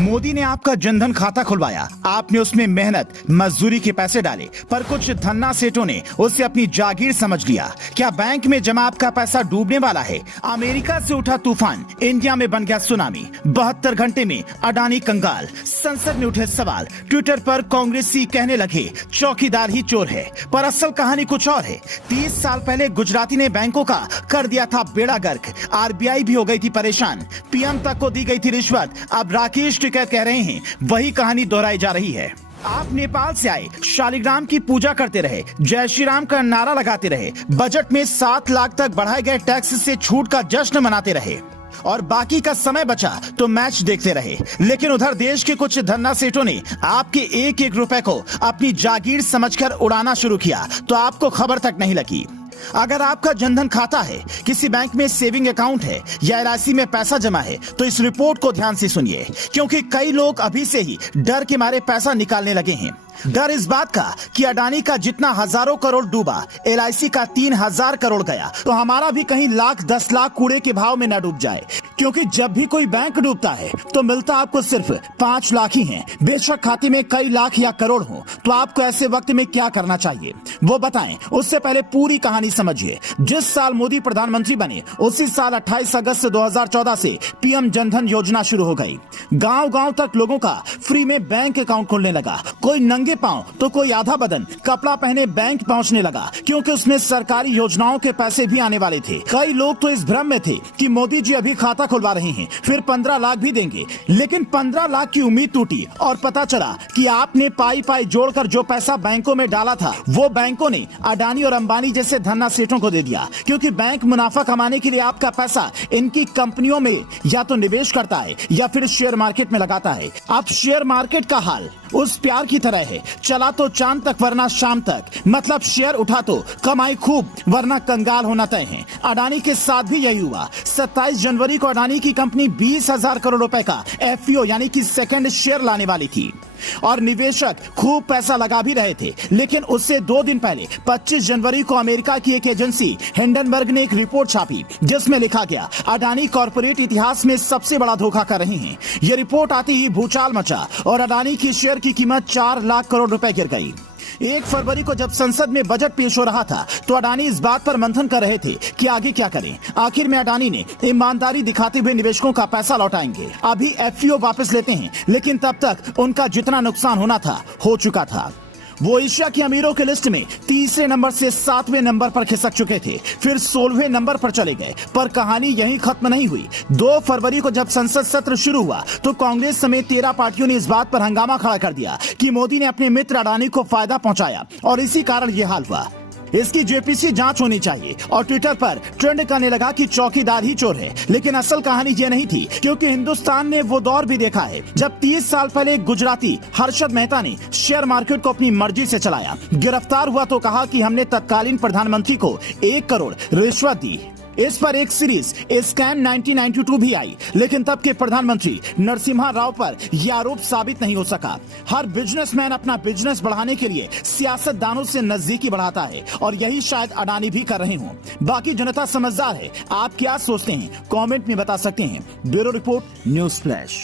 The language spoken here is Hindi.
मोदी ने आपका जनधन खाता खुलवाया, आपने उसमें मेहनत मजदूरी के पैसे डाले, पर कुछ धन्ना सेठों ने उसे अपनी जागीर समझ लिया। क्या बैंक में जमा आपका पैसा डूबने वाला है? अमेरिका से उठा तूफान, इंडिया में बन गया सुनामी। 72 घंटे में अडानी कंगाल। संसद में उठे सवाल, ट्विटर पर कांग्रेसी कहने लगे चौकीदार ही चोर है, पर असल कहानी कुछ और है। 30 साल पहले गुजराती ने बैंकों का कर दिया था बेड़ा गर्क। आरबीआई भी हो गई थी परेशान, पीएम तक को दी गई थी रिश्वत। अब राकेश टिकैत कह रहे हैं वही कहानी दोहराई जा रही है। आप नेपाल से आए, शालिग्राम की पूजा करते रहे, जय श्री राम का नारा लगाते रहे, बजट में 7 लाख तक बढ़ाए गए टैक्स से छूट का जश्न मनाते रहे और बाकी का समय बचा तो मैच देखते रहे। लेकिन उधर देश के कुछ धन्ना सेठों ने आपके एक एक रुपए को अपनी जागीर समझकर उड़ाना शुरू किया तो आपको खबर तक नहीं लगी। अगर आपका जनधन खाता है, किसी बैंक में सेविंग अकाउंट है या एलआईसी में पैसा जमा है तो इस रिपोर्ट को ध्यान से सुनिए, क्योंकि कई लोग अभी से ही डर के मारे पैसा निकालने लगे हैं। डर इस बात का कि अडानी का जितना हजारों करोड़ डूबा, एलआईसी का 3000 करोड़ गया, तो हमारा भी कहीं लाख 10 लाख कूड़े के भाव में न डूब जाए। क्योंकि जब भी कोई बैंक डूबता है तो मिलता आपको सिर्फ 5 लाख ही है, बेशक खाते में कई लाख या करोड़ हो। तो आपको ऐसे वक्त में क्या करना चाहिए वो बताएं, उससे पहले पूरी कहानी समझिए। जिस साल मोदी प्रधानमंत्री बने उसी साल 28 अगस्त 2014 से पीएम जनधन योजना शुरू हो गई। गांव गांव तक लोगों का फ्री में बैंक अकाउंट खुलने लगा। कोई नंगे पांव तो कोई आधा बदन कपड़ा पहने बैंक पहुंचने लगा, क्योंकि उसमें सरकारी योजनाओं के पैसे भी आने वाले थे। कई लोग तो इस भ्रम में थे कि मोदी जी अभी खाता खुलवा रहे हैं, फिर 15 लाख भी देंगे। लेकिन 15 लाख की उम्मीद टूटी और पता चला कि आपने पाई पाई जोड़कर जो पैसा बैंकों में डाला था वो बैंकों ने अडानी और अंबानी जैसे धन्ना सेठों को दे दिया। क्योंकि बैंक मुनाफा कमाने के लिए आपका पैसा इनकी कंपनियों में या तो निवेश करता है या फिर शेयर मार्केट में लगाता है। अब शेयर मार्केट का हाल उस प्यार की तरह है, चला तो चांद तक वरना शाम तक। मतलब शेयर उठा तो कमाई खूब वरना कंगाल होना तय है। अडानी के साथ भी यही हुआ। 27 जनवरी को अडानी की कंपनी 20,000 करोड़ रुपए का एफपीओ यानी कि सेकंड शेयर लाने वाली थी और निवेशक खूब पैसा लगा भी रहे थे। लेकिन उससे 2 दिन पहले 25 जनवरी को अमेरिका की एक एजेंसी हिंडनबर्ग ने एक रिपोर्ट छापी जिसमें लिखा गया अडानी कॉर्पोरेट इतिहास में सबसे बड़ा धोखा कर रहे हैं। यह रिपोर्ट आती ही भूचाल मचा और अडानी की शेयर की कीमत 4 लाख करोड़ रुपए गिर गई। 1 फरवरी को जब संसद में बजट पेश हो रहा था तो अडानी इस बात पर मंथन कर रहे थे कि आगे क्या करें। आखिर में अडानी ने ईमानदारी दिखाते हुए निवेशकों का पैसा लौटाएंगे, अभी एफपीओ वापस लेते हैं। लेकिन तब तक उनका जितना नुकसान होना था हो चुका था। वो एशिया के अमीरों के लिस्ट में तीसरे नंबर से 7वें नंबर पर खिसक चुके थे, फिर 16वें नंबर पर चले गए। पर कहानी यहीं खत्म नहीं हुई। 2 फरवरी को जब संसद सत्र शुरू हुआ तो कांग्रेस समेत 13 पार्टियों ने इस बात पर हंगामा खड़ा कर दिया कि मोदी ने अपने मित्र अडानी को फायदा पहुंचाया और इसी कारण ये हाल हुआ। इसकी जेपीसी जांच होनी चाहिए और ट्विटर पर ट्रेंड करने लगा कि चौकीदार ही चोर है। लेकिन असल कहानी ये नहीं थी, क्योंकि हिंदुस्तान ने वो दौर भी देखा है जब 30 साल पहले एक गुजराती हर्षद मेहता ने शेयर मार्केट को अपनी मर्जी से चलाया। गिरफ्तार हुआ तो कहा कि हमने तत्कालीन प्रधानमंत्री को 1 करोड़ रिश्वत दी। इस पर एक सीरीज स्कैम 1992 भी आई, लेकिन तब के प्रधानमंत्री नरसिम्हा राव पर यह आरोप साबित नहीं हो सका। हर बिजनेसमैन अपना बिजनेस बढ़ाने के लिए सियासतदानों से नजदीकी बढ़ाता है और यही शायद अडानी भी कर रहे हों। बाकी जनता समझदार है। आप क्या सोचते हैं कमेंट में बता सकते हैं। Bureau report, news flash.